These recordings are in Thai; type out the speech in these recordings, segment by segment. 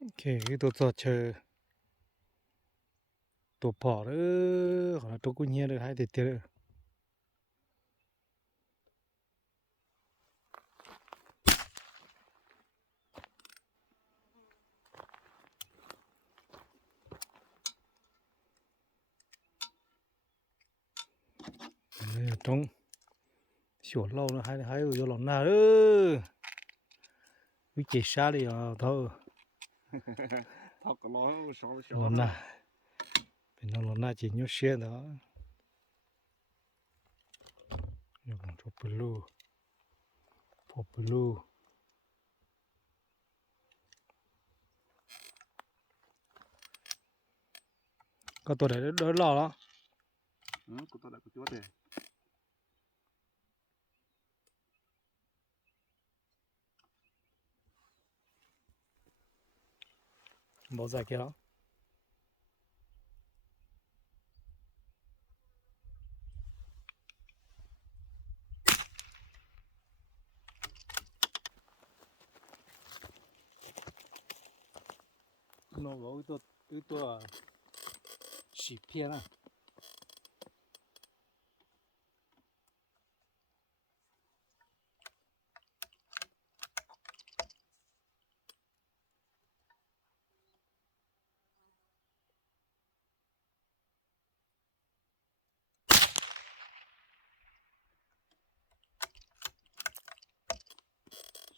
โอเคตัวจอดเชอตัวพอเออขอตัวกุ้งเหี้ยเลยให้เด็ดเตี้ยเลยตรงสวนเรานะให้อยู่หลังหน้าเออวิจิชาเลยอ่ะเท่า thọc cái ló sáu หลังหน้าเป็นหลังหน้าจีนยุ่เชี่ยนะอยู่ของชอปเปลูพอปลูก็ตัวไหนเดินหล่อแล้ว của tôi lại của chúa thế บอกใส่แกแล้วน้องบอกตัวสีเพี้ยนอ่ะ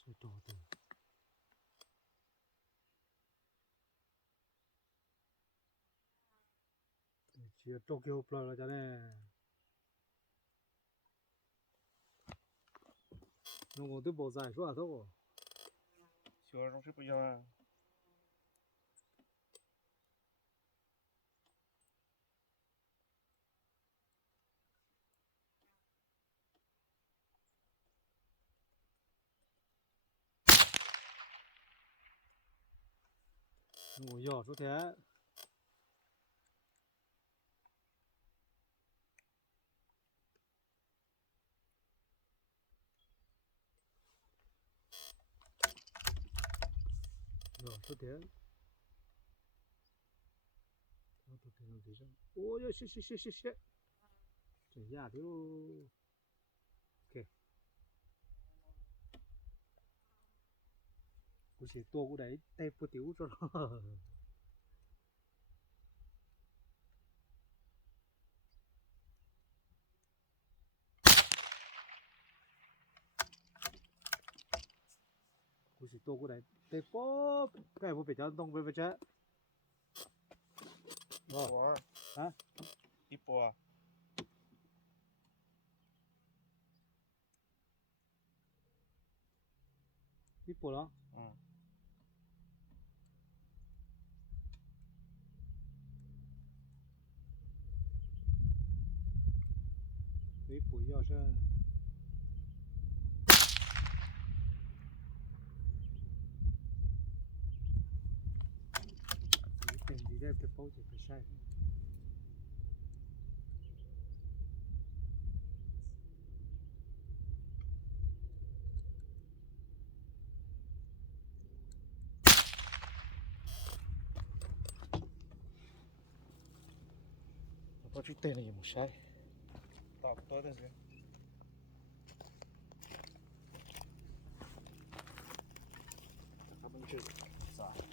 สุดตัวเชียร์โตเกียวปลาแล้วจ้ะเนี่ยน้องบอกตัวบอกใส่ชัวร์ทั้งหมด chúa trong sức bây giờ หมูหยอดสุดแท้หยอดสุดแท้เอาตัวเดียวดีจังโอ้ยเชี่ยจะยากอยู่โอเคกูเสียตัวกูได้เตะปูติ๋วจ้ะกูเสียตัวกูได้เตะป๊อบแค่ผมไปเจ้าต้องไปเจ้า của hả ít bò biết bộ đó ừ. biết bộ do sao tiền gì đây cái phố thì phải sai có chút tiền này một sai tọc tôi thế gì các bạn chơi sao